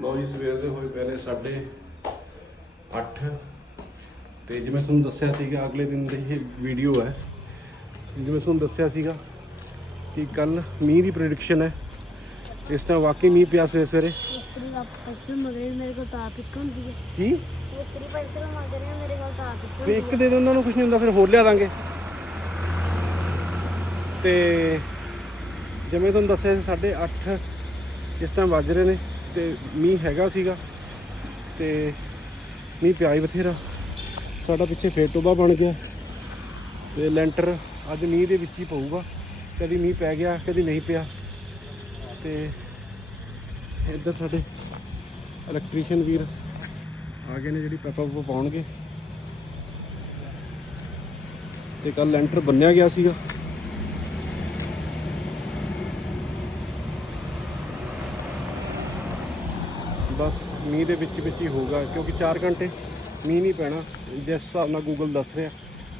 ਲਓ ਜੀ ਸਵੇਰ ਦੇ ਹੋਏ ਪਹਿਲੇ ਸਾਢੇ 8 ਤੇ ਜਿਵੇਂ ਤੁਹਾਨੂੰ ਦੱਸਿਆ ਸੀਗਾ ਅਗਲੇ ਦਿਨ ਦੀ ਇਹ ਵੀਡੀਓ ਹੈ। ਜਿਵੇਂ ਤੁਹਾਨੂੰ ਦੱਸਿਆ ਸੀਗਾ ਕਿ ਕੱਲ ਮੀਂਹ ਦੀ ਪ੍ਰੈਡਿਕਸ਼ਨ ਹੈ। ਇਸ ਟਾਈਮ ਵਾਕਈ ਮੀਂਹ ਪਿਆ ਸਵੇਰੇ ਸਵੇਰੇ ਮਿਸਤਰੀ ਪੈਸੇ ਮੰਗ ਰਹੇ ਨੇ, ਮੇਰੇ ਕੋਲ ਤਾਂ ਆਪ ਇੱਕ ਹੁੰਦੀ ਹੈ। ਕੀ? ਮਿਸਤਰੀ ਪੈਸੇ ਮੰਗ ਰਹੇ ਨੇ, ਮੇਰੇ ਕੋਲ ਤਾਂ ਇੱਕ ਵੀ ਹੁੰਦੀ ਇੱਕ ਦੇ ਦਿਨ ਉਹਨਾਂ ਨੂੰ ਕੁਝ ਨਹੀਂ ਹੁੰਦਾ ਫਿਰ ਹੋਰ ਲਿਆ ਦਾਂਗੇ। ਤੇ ਜਿਵੇਂ ਤੁਹਾਨੂੰ ਦੱਸਿਆ ਸੀ ਸਾਢੇ 8 ਇਸ ਟਾਈਮ ਵੱਜ ਰਹੇ ਨੇ। ਤੇ ਮੀਂਹ ਹੈਗਾ ਸੀਗਾ ਤੇ ਮੀਂਹ ਪਿਆ ਹੀ ਬਥੇਰਾ। ਸਾਡਾ ਪਿੱਛੇ ਫੇਰ ਟੋਬਾ ਬਣ ਗਿਆ ਤੇ ਲੈਂਟਰ ਅੱਜ ਮੀਂਹ ਦੇ ਵਿੱਚ ਹੀ ਪਊਗਾ। ਕਦੀ ਮੀਂਹ ਪੈ ਗਿਆ, ਕਦੀ ਨਹੀਂ ਪਿਆ। ਤੇ ਇੱਧਰ ਸਾਡੇ ਇਲੈਕਟ੍ਰੀਸ਼ੀਅਨ ਵੀਰ ਆ ਗਏ ਨੇ ਜਿਹੜੀ ਪੈਪਾ ਪੂਪਾ ਪਾਉਣਗੇ। ਤੇ ਕੱਲ ਲੈਂਟਰ ਬੰਨਿਆ ਗਿਆ ਸੀਗਾ। ਬਸ ਮੀਂਹ ਦੇ ਵਿੱਚ ਵਿੱਚ ਹੀ ਹੋਊਗਾ, ਕਿਉਂਕਿ 4 ਘੰਟੇ ਮੀਂਹ ਨਹੀਂ ਪੈਣਾ। ਜਿਸ ਹਿਸਾਬ ਨਾਲ ਗੂਗਲ ਦੱਸ ਰਿਹਾ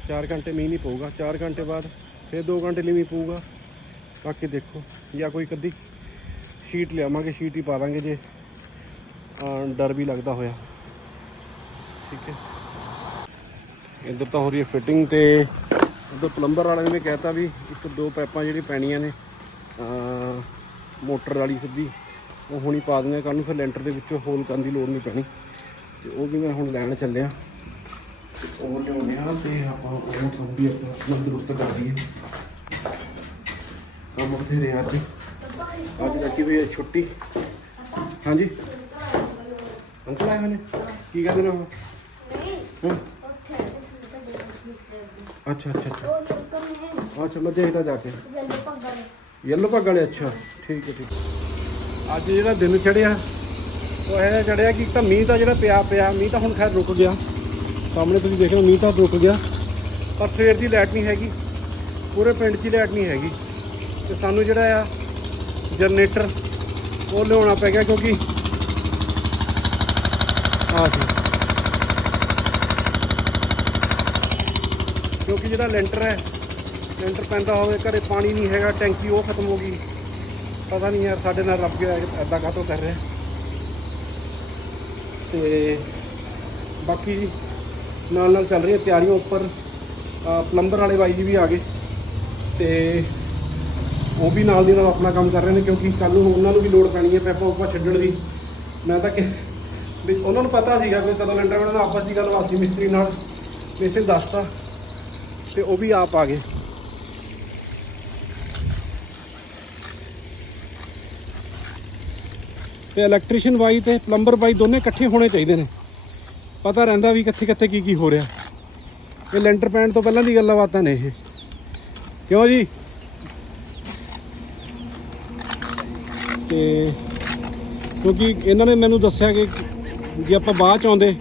4 ਘੰਟੇ ਮੀਂਹ ਨਹੀਂ ਪਊਗਾ। 4 ਘੰਟੇ ਬਾਅਦ ਫਿਰ 2 ਘੰਟੇ ਲਈ ਮੀਂਹ ਪਊਗਾ। ਬਾਕੀ ਦੇਖੋ, ਜਾਂ ਕੋਈ ਕੱਦੀ ਸ਼ੀਟ ਲਿਆਵਾਂਗੇ ਸ਼ੀਟ ਹੀ ਪਾ ਦਾਂਗੇ ਜੇ ਡਰ ਵੀ ਲੱਗਦਾ ਹੋਇਆ। ਠੀਕ ਹੈ। ਇੱਧਰ ਤਾਂ ਹੋ ਰਹੀ ਹੈ ਫਿਟਿੰਗ ਤੇ ਉਧਰ ਪਲੰਬਰ ਵਾਲੇ ਨੇ ਕਹਿਤਾ ਵੀ ਇੱਕ ਦੋ ਪਾਈਪਾਂ ਜਿਹੜੀ ਪੈਣੀਆਂ ਨੇ ਮੋਟਰ ਵਾਲੀ ਸਿੱਧੀ। ਉਹ ਹੁਣੀ ਪਾ ਦਿੰਦੇ ਕੱਲ ਨੂੰ ਫਿਰ ਲੈਂਟਰ ਦੇ ਵਿੱਚ ਹੋਲ ਕਰਨ ਦੀ ਲੋੜ ਨਹੀਂ ਪੈਣੀ। ਤੇ ਉਹ ਵੀ ਮੈਂ ਹੁਣ ਲੈਣ ਚੱਲਿਆ ਉਹ ਲਿਆਉਣੇ ਆ ਤੇ ਆਪਾਂ ਉਹ ਕੰਮ ਵੀ ਆਪਾਂ ਆਪਣਾ ਦਰੁਸਤ ਕਰ ਦਈਏ ਕੰਮ ਬਥੇਰੇ ਆ ਅੱਜ। ਅੱਜ ਲੱਗੀ ਹੋਈ ਹੈ ਛੁੱਟੀ। ਹਾਂਜੀ? ਅੰਕਲ ਆਏ ਹੋਏ ਨੇ? ਕੀ ਕਹਿੰਦੇ ਨੇ ਉਹ? ਹਾਂ? ਅੱਛਾ ਅੱਛਾ ਅੱਛਾ। ਅੱਛਾ ਮੈਂ ਦੇਖਦਾ ਜਾ ਕੇ। ਯੈਲੋ ਪੱਗ ਵਾਲੇ ਅੱਛਾ। ਠੀਕ ਹੈ ਠੀਕ ਹੈ। ਅੱਜ ਜਿਹੜਾ ਦਿਨ ਚੜਿਆ ਉਹ ਇਹ ਚੜਿਆ ਕਿ ਤਾਂ ਮੀਂਹ ਤਾਂ ਜਿਹੜਾ ਪਿਆ ਪਿਆ, ਮੀਂਹ ਤਾਂ ਹੁਣ ਖੈਰ ਰੁਕ ਗਿਆ। ਸਾਹਮਣੇ ਤੁਸੀਂ ਦੇਖ ਰਹੇ ਹੋ, ਮੀਂਹ ਤਾਂ ਰੁਕ ਗਿਆ। ਪਰ ਸਵੇਰ ਦੀ ਲਾਈਟ ਨਹੀਂ ਹੈਗੀ, ਪੂਰੇ ਪਿੰਡ 'ਚ ਹੀ ਲਾਈਟ ਨਹੀਂ ਹੈਗੀ। ਤੇ ਸਾਨੂੰ ਜਿਹੜਾ ਆ ਜਨਰੇਟਰ ਉਹ ਲਿਆਉਣਾ ਪੈ ਗਿਆ ਕਿਉਂਕਿ ਆ ਸੀ ਕਿਉਂਕਿ ਜਿਹੜਾ ਲੈਂਟਰ ਹੈ, ਲੈਂਟਰ ਪੈਂਦਾ ਹੋਵੇ, ਘਰੇ ਪਾਣੀ ਨਹੀਂ ਹੈਗਾ, ਟੈਂਕੀ ਉਹ ਖਤਮ ਹੋ ਗਈ। ਪਤਾ ਨਹੀਂ ਯਾਰ, ਸਾਡੇ ਨਾਲ ਰੱਬ ਗਿਆ ਐਦਾਂ ਕਾਹਤੋਂ ਕਰ ਰਿਹਾ। ਤੇ ਬਾਕੀ ਨਾਲ ਨਾਲ ਚੱਲ ਰਹੀਆਂ ਤਿਆਰੀਆਂ ਉੱਪਰ। ਪਲੰਬਰ ਵਾਲੇ ਬਾਈ ਜੀ ਵੀ ਆ ਗਏ। ਤੇ ਉਹ ਵੀ ਨਾਲ ਦੀ ਨਾਲ ਆਪਣਾ ਕੰਮ ਕਰ ਰਹੇ ਨੇ, ਕਿਉਂਕਿ ਕੱਲ ਨੂੰ ਉਹਨਾਂ ਨੂੰ ਵੀ ਲੋੜ ਪੈਣੀ ਹੈ ਪੈਪਾ ਉੱਪਰ ਛੱਡਣ ਦੀ। ਮੈਂ ਤਾਂ ਕਿ ਵੀ ਉਹਨਾਂ ਨੂੰ ਪਤਾ ਸੀਗਾ ਕੋਈ ਕਦੋਂ ਲੈਂਟਰ ਬਣਾਉਣਾ ਆਪਸ ਦੀ ਗੱਲ ਵਾਸੀ ਮਿਸਤਰੀ ਨਾਲ ਵੈਸੇ ਦੱਸਤਾ, ਤੇ ਉਹ ਵੀ ਆਪ ਆ ਗਏ। ਤੇ ਇਲੈਕਟ੍ਰੀਸ਼ੀਅਨ ਬਾਈ ਤੇ ਪਲੰਬਰ ਬਾਈ ਦੋਨੇ ਇਕੱਠੇ ਹੋਣੇ ਚਾਹੀਦੇ ਨੇ। ਪਤਾ ਰਹਿੰਦਾ ਵੀ ਕਿੱਥੇ ਕਿੱਥੇ ਕੀ ਕੀ ਹੋ ਰਿਹਾ। ਇਹ ਲੈਂਟਰ ਪੈਣ ਤੋਂ ਪਹਿਲਾਂ ਦੀ ਗੱਲਾਂ ਬਾਤਾਂ ਨੇ ਇਹ। ਕਿਉਂ ਜੀ? ਤੇ ਕਿਉਂਕਿ ਇਹਨਾਂ ਨੇ ਮੈਨੂੰ ਦੱਸਿਆ ਕਿ ਜੇ ਆਪਾਂ ਬਾਅਦ ਚ ਆਉਂਦੇ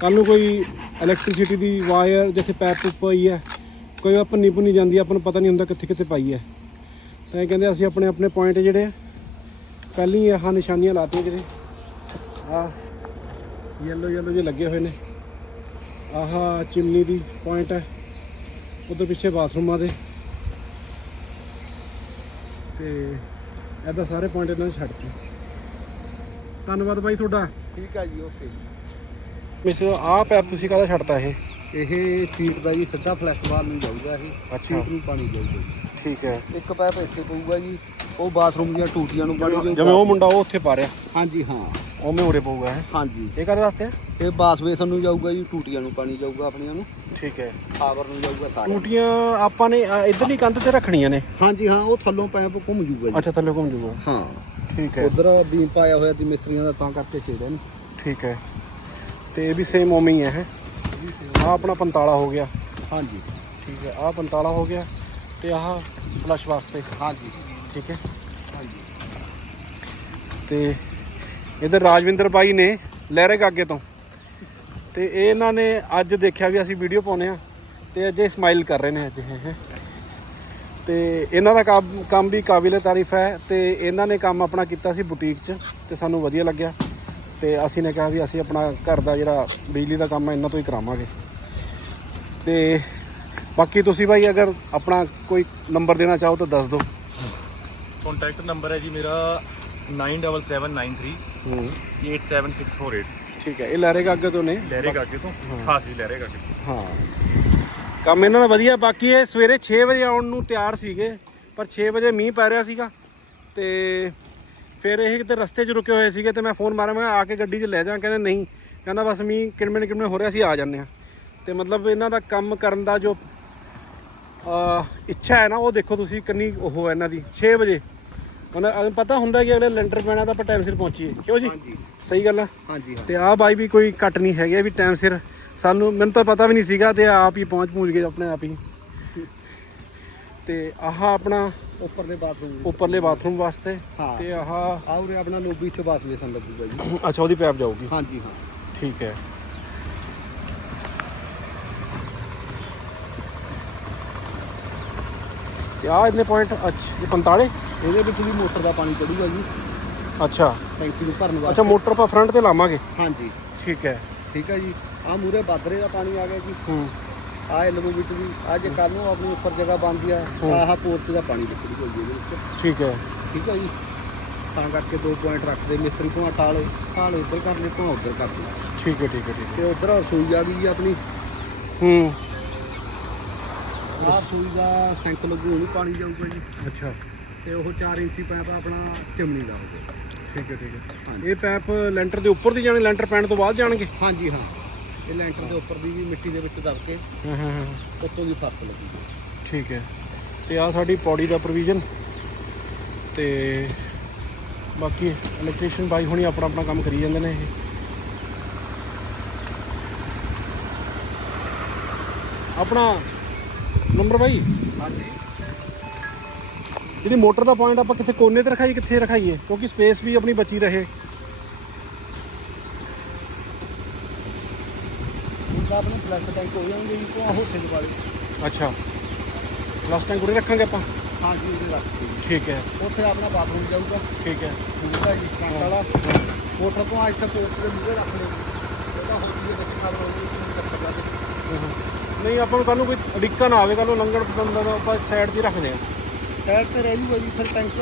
ਕੱਲ ਨੂੰ ਕੋਈ ਇਲੈਕਟ੍ਰਿਸਿਟੀ ਦੀ ਵਾਇਰ ਜਿੱਥੇ ਪੈਪ ਪੁੱਪ ਪਈ ਹੈ, ਕੋਈ ਆਪਾਂ ਭੰਨੀ ਭੁੰਨੀ ਜਾਂਦੀ ਆਪਾਂ ਨੂੰ ਪਤਾ ਨਹੀਂ ਹੁੰਦਾ ਕਿੱਥੇ ਕਿੱਥੇ ਪਾਈ ਹੈ। ਤਾਂ ਇਹ ਕਹਿੰਦੇ ਅਸੀਂ ਆਪਣੇ ਆਪਣੇ ਪੁਆਇੰਟ ਜਿਹੜੇ ਆ ਪਹਿਲਾਂ ਆਹ ਨਿਸ਼ਾਨੀਆਂ ਲਾਤੀਆਂ ਜਿਹੜੇ ਆ ਯੈਲੋ ਯੈਲੋ ਜਿਹੇ ਲੱਗੇ ਹੋਏ ਨੇ। ਆਹ ਚਿਮਨੀ ਦੀ ਪੁਆਇੰਟ ਹੈ। ਉਧਰ ਪਿੱਛੇ ਬਾਥਰੂਮਾਂ ਦੇ। ਤੇ ਐਦਾਂ ਸਾਰੇ ਪੁਆਇੰਟ ਇਹਨਾਂ ਨੇ ਛੱਡਤੇ ਧੰਨਵਾਦ ਬਾਈ ਤੁਹਾਡਾ। ਠੀਕ ਆ ਜੀ ਓਕੇ ਮਿਸ ਆਹ ਪੈਪ ਤੁਸੀਂ ਕਾਹਦਾ ਛੱਡਤਾ ਇਹ? ਇਹ ਸੀਟ ਦਾ ਜੀ ਸਿੱਧਾ ਫਲੈਸ਼ ਬਾਲ ਨੂੰ ਜਾਊਗਾ ਇਹ। ਅੱਛਾ। ਸੀਟ ਨੂੰ ਪਾਣੀ ਜਾਊਗਾ। ਜੀ। ਠੀਕ ਹੈ। ਇੱਕ ਪਾਈਪ ਇੱਥੇ ਪਊਗਾ ਜੀ। ਉਹ ਬਾਥਰੂਮ ਦੀਆਂ ਟੂਟੀਆਂ ਨੂੰ ਪਾਣੀ ਜਿਵੇਂ ਉਹ ਮੁੰਡਾ ਉਹ ਉੱਥੇ ਪਾ ਰਿਹਾ। ਹਾਂਜੀ ਹਾਂ। ਉਵੇਂ ਉਰੇ ਪਊਗਾ ਹੈ ਹਾਂਜੀ। ਇਹ ਕਾਹਦੇ ਵਾਸਤੇ ਹੈ ਇਹ ਬਾਸਵੇਸਨ ਨੂੰ ਜਾਊਗਾ ਜੀ ਟੂਟੀਆਂ ਨੂੰ ਪਾਣੀ ਜਾਊਗਾ ਆਪਣੀਆਂ ਨੂੰ। ਠੀਕ ਹੈ। ਪਾਵਰ ਨੂੰ ਜਾਊਗਾ ਸਾਰੇ ਟੂਟੀਆਂ ਆਪਾਂ ਨੇ ਅ, ਇੱਧਰਲੀ ਕੰਧ ਤੇ ਰੱਖਣੀਆਂ ਨੇ? ਹਾਂਜੀ ਹਾਂ ਉਹ ਥੱਲੋਂ ਪਾਈਪ ਘੁੰਮ ਜੂਗਾ ਜੀ। ਅੱਛਾ ਥੱਲੇ ਘੁੰਮ ਜੂਗਾ। ਹਾਂ। ਠੀਕ ਹੈ। ਉਧਰ ਬੀਮ ਪਾਇਆ ਹੋਇਆ ਜੀ ਮਿਸਤਰੀਆਂ ਦਾ ਤਾਂ ਕਰਕੇ ਛੇੜਿਆ ਨੇ ਠੀਕ ਹੈ। ਤੇ ਇਹ ਵੀ ਸੇਮ ਉਵੇਂ ਹੀ ਹੈ ਹੈ? ਆ ਆਪਣਾ 45 ਹੋ ਗਿਆ। ਹਾਂਜੀ। ਠੀਕ ਹੈ ਆਹ 45 ਹੋ ਗਿਆ ਤੇ ਆਹ ਫਲਸ਼ ਵਾਸਤੇ। ਹਾਂਜੀ। ਠੀਕ ਹੈ। ਤੇ ਇਧਰ ਰਾਜਵਿੰਦਰ ਬਾਈ ਨੇ ਲਹਿਰੇ ਗਾਗੇ ਤੋਂ। ਤੇ ਇਹ ਇਹਨਾਂ ਨੇ ਅੱਜ ਦੇਖਿਆ ਵੀ ਅਸੀਂ ਵੀਡੀਓ ਪਾਉਨੇ ਆ ਤੇ ਅੱਜ ਇਹ ਸਮਾਈਲ ਕਰ ਰਹੇ ਨੇ ਅੱਜ ਇਹ। ਤੇ ਇਹਨਾਂ ਦਾ ਕੰਮ ਕੰਮ ਵੀ ਕਾਬਿਲੇ ਤਾਰੀਫ ਹੈ ਤੇ ਇਹਨਾਂ ਨੇ ਕੰਮ ਆਪਣਾ ਕੀਤਾ ਸੀ ਬੁਟੀਕ 'ਚ ਤੇ ਸਾਨੂੰ ਵਧੀਆ ਲੱਗਿਆ। ਤੇ ਅਸੀਂ ਨੇ ਕਿਹਾ ਵੀ ਅਸੀਂ ਆਪਣਾ ਘਰ ਦਾ ਜਿਹੜਾ ਬਿਜਲੀ ਦਾ ਕੰਮ ਹੈ ਇਹਨਾਂ ਤੋਂ ਹੀ ਕਰਾਵਾਂਗੇ। ਤੇ ਬਾਕੀ ਤੁਸੀਂ ਭਾਈ ਅਗਰ ਆਪਣਾ ਕੋਈ ਨੰਬਰ ਦੇਣਾ ਚਾਹੋ ਤਾਂ ਦੱਸ ਦਿਓ। ਕੰਟੈਕਟ ਨੰਬਰ ਹੈ ਜੀ ਮੇਰਾ 977939 ਹੂੰ 87648 ਠੀਕ ਹੈ ਇਹ ਲਹਿਰੇ ਅੱਗੇ ਤੋਂ ਨੇ ਲਹਿਰੇ ਗਾਗੇ ਤੋਂ ਖਾਸੀ ਲਹਿਰੇ ਗਾਗੇ ਤੋਂ ਹਾਂ ਕੰਮ ਇਹਨਾਂ ਦਾ ਵਧੀਆ ਬਾਕੀ ਇਹ ਸਵੇਰੇ 6 ਵਜੇ ਆਉਣ ਨੂੰ ਤਿਆਰ ਸੀਗੇ ਪਰ 6 ਵਜੇ ਮੀਂਹ ਪੈ ਰਿਹਾ ਸੀਗਾ ਤੇ ਫਿਰ ਇਹ ਕਿਤੇ ਰਸਤੇ 'ਚ ਰੁਕੇ ਹੋਏ ਸੀਗੇ ਤੇ ਮੈਂ ਫੋਨ ਮਾਰਿਆ ਮੈਂ ਆ ਕੇ ਗੱਡੀ 'ਚ ਲੈ ਜਾ ਕਹਿੰਦੇ ਨਹੀਂ ਕਹਿੰਦਾ ਬਸ ਮੀਂਹ ਕਿਣਮੇ ਕਿਣਮੇ ਹੋ ਰਿਹਾ ਸੀ ਆ ਜਾਂਦੇ ਆ ਤੇ ਮਤਲਬ ਇਹਨਾਂ ਦਾ ਕੰਮ ਕਰਨ ਦਾ ਜੋ ਇੱਛਾ ਹੈ ਨਾ ਉਹ ਦੇਖੋ ਤੁਸੀਂ ਕਿੰਨੀ ਉਹ ਹੈ ਇਹਨਾਂ ਦੀ 6 ਵਜੇ ਉਹਨਾਂ ਪਤਾ ਹੁੰਦਾ ਕਿ ਅਗਲੇ ਲੈਂਟਰ ਪੈਣਾ ਤਾਂ ਆਪਾਂ ਟਾਈਮ ਸਿਰ ਪਹੁੰਚੀਏ। ਕਿਉਂ ਜੀ? ਹਾਂਜੀ। ਸਹੀ ਗੱਲ ਆ। ਹਾਂਜੀ ਹਾਂ ਤੇ ਆਹ ਬਾਈ ਵੀ ਕੋਈ ਘੱਟ ਨਹੀਂ ਹੈਗੇ ਵੀ ਟਾਈਮ ਸਿਰ। ਸਾਨੂੰ ਮੈਨੂੰ ਤਾਂ ਪਤਾ ਵੀ ਨਹੀਂ ਸੀਗਾ ਤੇ ਆਪ ਹੀ ਪਹੁੰਚ ਪਹੁੰਚ ਗਏ ਆਪਣੇ ਆਪ ਹੀ। ਤੇ ਆਹ ਆਪਣਾ ਉੱਪਰਲੇ ਬਾਥਰੂਮ ਉੱਪਰਲੇ ਬਾਥਰੂਮ ਵਾਸਤੇ ਹਾਂ। ਤੇ ਆਹ ਆ ਉਰੇ ਆਪਣਾ ਲੋਬੀ ਚ ਬਾਸ ਵੇਸਣ ਲੱਗੂਗਾ ਜੀ। ਅੱਛਾ ਉਹਦੀ ਪੈਪ ਜਾਊਗੀ। ਹਾਂਜੀ ਹਾਂ। ਠੀਕ ਹੈ। ਤੇ ਆਹ ਇਹਨੇ ਪੁਆਇੰਟ ਅੱਛਾ ਇਹ 45 ਇਹਦੇ ਵਿੱਚ ਵੀ ਮੋਟਰ ਦਾ ਪਾਣੀ ਚੜੂਗਾ ਜੀ। ਅੱਛਾ। ਟੈਂਕੀ ਨੂੰ ਭਰਨ ਅੱਛਾ ਵਾਸਤੇ। ਮੋਟਰ ਆਪਾਂ ਫਰੰਟ ਤੇ ਲਾਵਾਂਗੇ। ਹਾਂਜੀ। ਠੀਕ ਹੈ। ਠੀਕ ਹੈ ਜੀ। ਆ ਮੂਰੇ ਬਾਦਰੇ ਦਾ ਪਾਣੀ ਆ ਗਿਆ ਜੀ। ਹੂੰ। ਆ ਐਲਬੋ ਵਿੱਚ ਵੀ ਆ ਜੇ ਕੱਲ ਨੂੰ ਆਪਣੀ ਉੱਪਰ ਜਗ੍ਹਾ ਬਣਦੀ ਆ ਹੂੰ। ਆਹ ਪੋਰਟ ਦਾ ਪਾਣੀ ਨਿਕਲੂਗਾ ਜੀ ਇਹਦੇ ਵਿੱਚ। ਠੀਕ ਹੈ। ਠੀਕ ਹੈ ਜੀ। ਤਾਂ ਕਰਕੇ ਦੋ ਪੁਆਇੰਟ ਰੱਖਦੇ ਮਿਸਤਰੀ ਭਾਂ ਟਾਲੇ ਟਾਲ ਉੱਧਰ ਕਰ ਲੈ ਭਾਂ ਉੱਧਰ ਕਰ ਲੈ। ਠੀਕ ਹੈ ਠੀਕ ਹੈ ਠੀਕ ਹੈ। ਤੇ ਉੱਧਰ ਰਸੋਈ ਆ ਗਈ ਜੀ ਆਪਣੀ। ਹੂੰ। ਆਹ ਰਸੋਈ ਦਾ ਸੈਂਕ ਲੱਗੂ ਉਹਨੂੰ ਪਾਣੀ ਜਾਊਗਾ ਜੀ। ਅੱਛਾ। ਤੇ ਉਹ 4 ਇੰਚੀ ਪੈਪ ਆਪਣਾ ਚਿਮਨੀ ਦਾ ਹੋਊਗਾ। ਠੀਕ ਹੈ ਠੀਕ ਹੈ। ਹਾਂਜੀ। ਇਹ ਪੈਪ ਲੈਂਟਰ ਦੇ ਉੱਪਰ ਦੀ ਜਾਣੇ ਲੈਂਟਰ ਪੈਣ ਤੋਂ ਬਾਅਦ ਜਾਣਗੇ? ਹਾਂਜੀ ਹਾਂ। ਇਹ ਲੈਂਟਰ ਦੇ ਉੱਪਰ ਦੀ ਵੀ ਮਿੱਟੀ ਦੇ ਵਿੱਚ ਦਬ ਕੇ ਹਾਂ ਹਾਂ ਹਾਂ। ਉੱਤੋਂ ਦੀ ਫਰਸ਼ ਲੱਗੂਗੀ ਠੀਕ ਹੈ। ਤੇ ਆ ਸਾਡੀ ਪੌੜੀ ਦਾ ਪ੍ਰੋਵੀਜ਼ਨ ਤੇ ਬਾਕੀ ਇਲੈਕਟ੍ਰੀਸ਼ੀਅਨ ਬਾਈ ਹੁਣੀ ਆਪਣਾ ਆਪਣਾ ਕੰਮ ਕਰੀ ਜਾਂਦੇ ਨੇ ਇਹ। ਆਪਣਾ ਨੰਬਰ ਬਾਈ? ਹਾਂਜੀ। ਜਿਹੜੀ ਮੋਟਰ ਦਾ ਪੁਆਇੰਟ ਆਪਾਂ ਕਿੱਥੇ ਕੋਨੇ ਤੇ ਰਖਾਈਏ ਕਿੱਥੇ ਰਖਾਈਏ? ਕਿਉਂਕਿ ਸਪੇਸ ਵੀ ਆਪਣੀ ਬਚੀ ਰਹੇ। ਹੁਣ ਤਾਂ ਆਪਣੇ ਫਲੈਸ਼ ਟੈਂਕ ਹੋ ਜਾਣਗੇ ਜੀ ਤੋਂ ਹੋਠੇ ਦੇ ਵਾਲੇ। ਅੱਛਾ। ਲਾਸਟ ਟਾਈਮ ਕੋਲੇ ਰੱਖਾਂਗੇ ਆਪਾਂ? ਹਾਂਜੀ ਉਹਦੇ ਰੱਖ ਦਿਓ। ਜੀ। ਠੀਕ ਹੈ। ਉੱਥੇ ਆਪਣਾ ਬਾਥਰੂਮ ਜਾਊਗਾ। ਠੀਕ ਹੈ। ਠੀਕ ਹੈ ਜੀ ਟੈਂਕ ਵਾਲਾ। ਮੋਟਰ ਤੋਂ ਅੱਜ ਤੱਕ ਪੋਰਟ ਦੇ ਮੂਹਰੇ ਰੱਖ ਲਓ। ਉਹਦਾ ਹੋਦੀ ਦੇ ਵਿੱਚ ਖੜ ਲਾਉਂਗੇ ਉਹਨੂੰ ਰੱਖ ਦਿਆਂਗੇ। ਨਹੀਂ ਆਪਾਂ ਨੂੰ ਕੱਲ ਨੂੰ ਕੋਈ ਅੜਿੱਕਾ ਨਾ ਆਵੇ ਕੱਲ ਨੂੰ ਲੰਗਣ ਪਸੰਦ ਦਾ ਆਪਾਂ ਸਾਈਡ ਤੇ ਰੱਖਦੇ ਹਾਂ। ਸਾਈਡ ਤੇ ਰਹਿ ਜੂਗਾ ਜੀ ਫਿਰ ਟੈਂਕ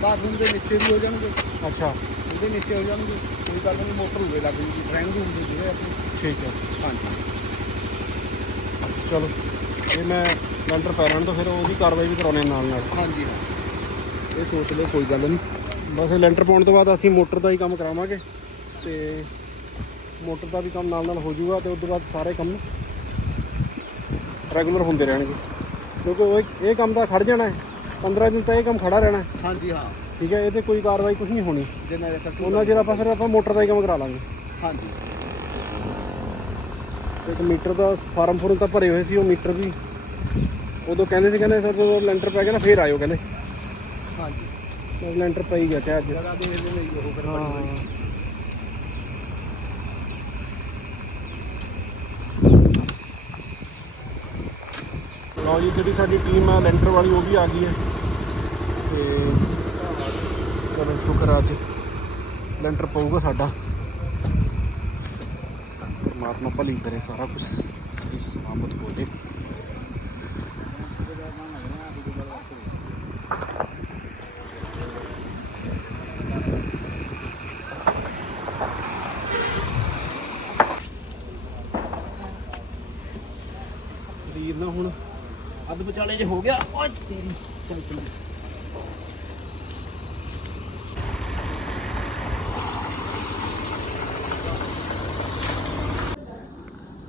ਬਾਥਰੂਮ ਦੇ ਨੀਚੇ ਵੀ ਹੋ ਜਾਣਗੇ। ਅੱਛਾ। ਉਹਦੇ ਨੀਚੇ ਹੋ ਜਾਣਗੇ। ਕੋਈ ਗੱਲ ਨਹੀਂ ਮੋਟਰ ਹੋਵੇ ਲੱਗ ਜੂਗੀ ਡਰਾਇੰਗ ਰੂਮ ਦੇ ਜਿਹੜੇ ਆਪਣੇ। ਠੀਕ ਹੈ। ਹਾਂਜੀ। ਚਲੋ ਇਹ ਮੈਂ ਲੈਂਟਰ ਪੈ ਲੈਣ ਤੋਂ ਫਿਰ ਉਹਦੀ ਕਾਰਵਾਈ ਵੀ ਕਰਾਉਣੇ ਨਾਲ ਨਾਲ ਹਾਂਜੀ ਹਾਂ। ਇਹ ਸੋਚ ਲਓ ਕੋਈ ਗੱਲ ਨਹੀਂ। ਬਸ ਇਹ ਲੈਂਟਰ ਪਾਉਣ ਤੋਂ ਬਾਅਦ ਅਸੀਂ ਮੋਟਰ ਦਾ ਹੀ ਕੰਮ ਕਰਾਵਾਂਗੇ ਤੇ ਮੋਟਰ ਦਾ ਵੀ ਕੰਮ ਨਾਲ ਨਾਲ ਹੋ ਜਾਊਗਾ ਤੇ ਉਸ ਤੋਂ ਬਾਅਦ ਸਾਰੇ ਕੰਮ ਰੈਗੂਲਰ ਹੁੰਦੇ ਰਹਿਣਗੇ। ਕਿਉਂਕਿ ਉਹ ਇਹ ਕੰਮ ਤਾਂ ਖੜ ਜਾਣਾ ਹੈ। 15 ਦਿਨ ਤਾਂ ਇਹ ਕੰਮ ਖੜਾ ਰਹਿਣਾ ਹੈ। ਹਾਂਜੀ ਹਾਂ। ਠੀਕ ਹੈ ਇਹ ਤੇ ਕੋਈ ਕਾਰਵਾਈ ਕੁਝ ਨਹੀਂ ਹੋਣੀ। ਜਿੰਨਾ ਉਹਨਾਂ ਚਿਰ ਆਪਾਂ ਫਿਰ ਆਪਾਂ ਮੋਟਰ ਦਾ ਹੀ ਕੰਮ ਕਰਾ ਲਾਂਗੇ। ਹਾਂਜੀ। ਤੇ ਇੱਕ ਮੀਟਰ ਦਾ ਫਾਰਮ ਫੁਰਮ ਤਾਂ ਭਰੇ ਹੋਏ ਸੀ ਉਹ ਮੀਟਰ ਵੀ। ਉਦੋਂ ਕਹਿੰਦੇ ਸੀ ਕਹਿੰਦੇ ਸਰ ਜਦੋਂ ਲੈਂਟਰ ਪੈ ਗਿਆ ਨਾ ਫੇਰ ਆਇਓ ਕਹਿੰਦੇ। ਹਾਂਜੀ। ਲੈਂਟਰ ਪਈ ਗਿਆ ਤੇ ਅੱਜ। ਜਗ੍ਹਾ ਦੇ ਇਹਦੇ ਲਈ ਉਹ ਫਿਰ ਬਣੀ ਲਓ ਜੀ, ਜਿਹੜੀ ਸਾਡੀ ਟੀਮ ਹੈ ਲੈਂਟਰ ਵਾਲੀ, ਉਹ ਵੀ ਆ ਗਈ ਹੈ। ਤੇ ਚਲੋ, ਸ਼ੁਕਰ ਆ ਅੱਜ। ਲੈਂਟਰ ਪਊਗਾ ਸਾਡਾ। ਮਾਰਨਾ ਭਲੀ ਕਰੇ ਸਾਰਾ ਕੁਝ ਸਹੀ ਸਲਾਮਤ ਹੋ ਜੇ ਸਰੀਰ ਨਾ ਹੁਣ ਅੱਧ ਵਿਚਾਲੇ ਜੇ ਹੋ ਗਿਆ, ਓਏ ਤੇਰੀ ਚੱਲ ਚੱਲ